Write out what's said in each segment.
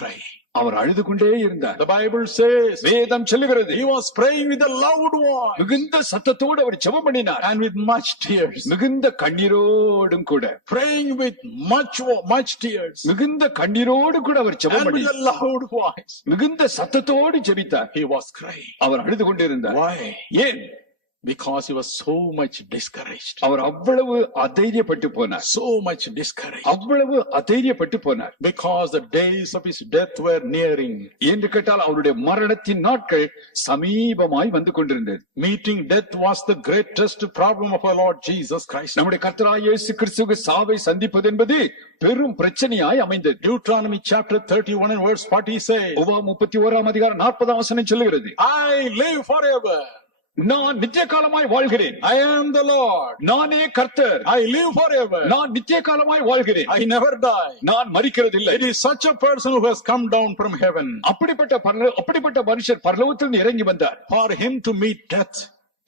crying. அவர் அழுது கொண்டே இருந்தார். The Bible says வேதம் சொல்லுகிறது he was praying with a loud voice மிகுந்த சத்தத்தோடு அவர் ஜெபம் பண்ணினார். and with much tears. மிகுந்த கண்ணீரோடும் கூட, Praying with much tears மிகுந்த கண்ணீரோடு கூட அவர் ஜெபம் and with பண்ணினார். a loud voice. மிகுந்த சத்தத்தோடு ஜெபித்தார். He was crying. அவர் அழுது கொண்டிருந்தார். Why? ஏன்? Because he was so much discouraged. அவர் அவ்வளவு அதைரியப்பட்டு போனார். So much discouraged. அவ்வளவு அதைரியப்பட்டு போனார். Because the days of his death were nearing. என்று கேட்டால் அவருடைய மரணத்தின் நாட்கள் சமீபமாய் வந்து கொண்டிருந்தது. Meeting death was the greatest problem of our Lord Jesus Christ. நம்முடைய கர்த்தராகிய இயேசு கிறிஸ்துவுக்கு சாவை சந்திப்பது என்பது பெரும் பிரச்சனையாய் அமைந்தது. Deuteronomy chapter 31 and verse 40 says, உபாகமம் 31 அதிகாரம் 40 வசனம் சொல்லுகிறது, I live forever. நான் நித்திய காலமாய் வாழ்கிறேன். I am the Lord. நானே கர்த்தர். I live forever. நான் நித்திய காலமாய் வாழ்கிறேன். I never die. நான் மரிக்கிறதில்லை. It is such a person who has come down from heaven. அப்படிப்பட்ட மனுஷர் பரலோகத்தில் இறங்கி வந்தார். For him to meet death,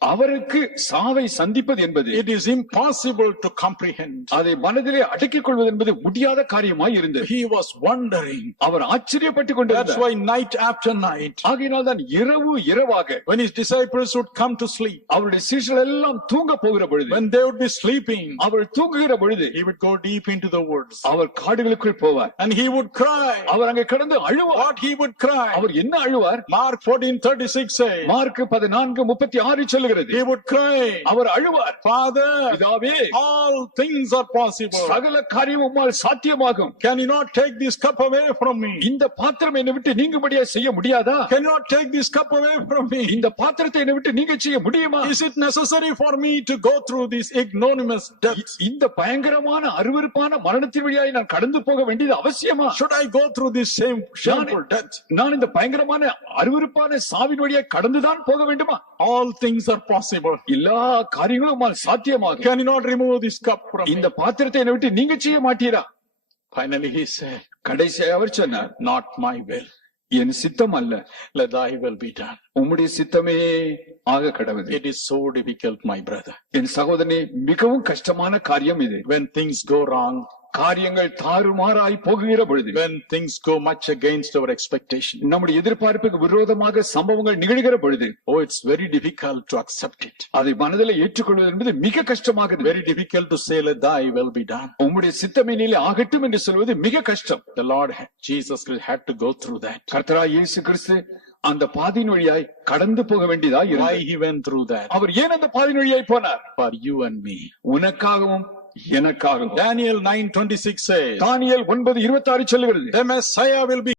அவருக்கு சாவை சந்திப்பது என்பது it is impossible to comprehend. அதை மனதிலே அடக்கிக் கொள்வது என்பது முடியாத காரியமாய் இருந்தது. He was wondering. Our ஆச்சரியப்பட்டுக் That's கொண்டிருந்தார். why night after night, ஆகையினால் தான் இரவு இரவாக when his disciples would come to sleep, அவருடைய சீஷர்கள் எல்லாம் தூங்க போகிற பொழுது, when they would be sleeping, அவர் தூங்குகிற பொழுது he would go deep into the woods அவர் காடுகளுக்குள் போவார். and he would cry. அவர் அங்கே கடந்து அழுவார். What he would cry? அவர் என்ன அழுவார்? Mark 14:36 says, மார்க் 14:36 சொல்லுகிறது, he would cry. Our அழுவார், Father, பிதாவே, all things are possible. சகல காரியம் உம்மால் சாத்தியமாகும். Can you not take this cup away from me? இந்த பாத்திரம் என்னை விட்டு நீங்கும்படியா செய்ய முடியாதா? Can you not take this cup away from me? இந்த பாத்திரத்தை என்னை விட்டு நீங்க செய்ய முடியுமா? Is it necessary for me to go through this ignominious death? இந்த பயங்கரமான அருவருப்பான மரணத்தின் வழியாய் நான் கடந்து போக வேண்டியது அவசியமா? Should I go through this shameful death? நான் இந்த பயங்கரமான அருவருப்பான சாவின் வழியாய் கடந்துதான் போக வேண்டுமா? All things are possible. எல்லா காரியங்களும் உம்மால் சாத்தியமாகும். Can you not remove this cup from me? இந்த பாத்திரத்தை என்னை விட்டு நீங்க செய்ய மாட்டீரா? Finally he said, கடைசியாக அவர் சொன்னார், not my will, என் சித்தம் அல்ல, let thy will be done. உம்முடைய சித்தமே ஆக கடவுது. It is so difficult, my brother. என் சகோதரனே, மிகவும் கஷ்டமான காரியம் இது. When things go wrong, காரியங்கள் தாறுமாறாய் போகுகிற பொழுது, when things go much against our expectation, நம்முடைய எதிர்பார்ப்புக்கு விரோதமாக சம்பவங்கள் நிகழ்கிற பொழுது, oh, it's very difficult to accept it. அதை மனதில் ஏற்றுக்கொள்வது என்பது மிக கஷ்டமாகுது. Very difficult to say, let thy will be done. உம்முடைய சித்தமே நீலே ஆகட்டும் என்று சொல்வது மிக கஷ்டம். The Lord Jesus had to go through that. கர்த்தராகிய இயேசு கிறிஸ்து அந்த பாதையின் வழியாய் கடந்து போக வேண்டியதா Why இருந்தது. he went through that? அவர் ஏன் அந்த பாதையின் வழியாய் போனார்? For you and me. உனக்காகவும் எனக்காகவும். Daniel 9:26 says, தானியேல் 9:26 சொல்லுகிறது, the Messiah will be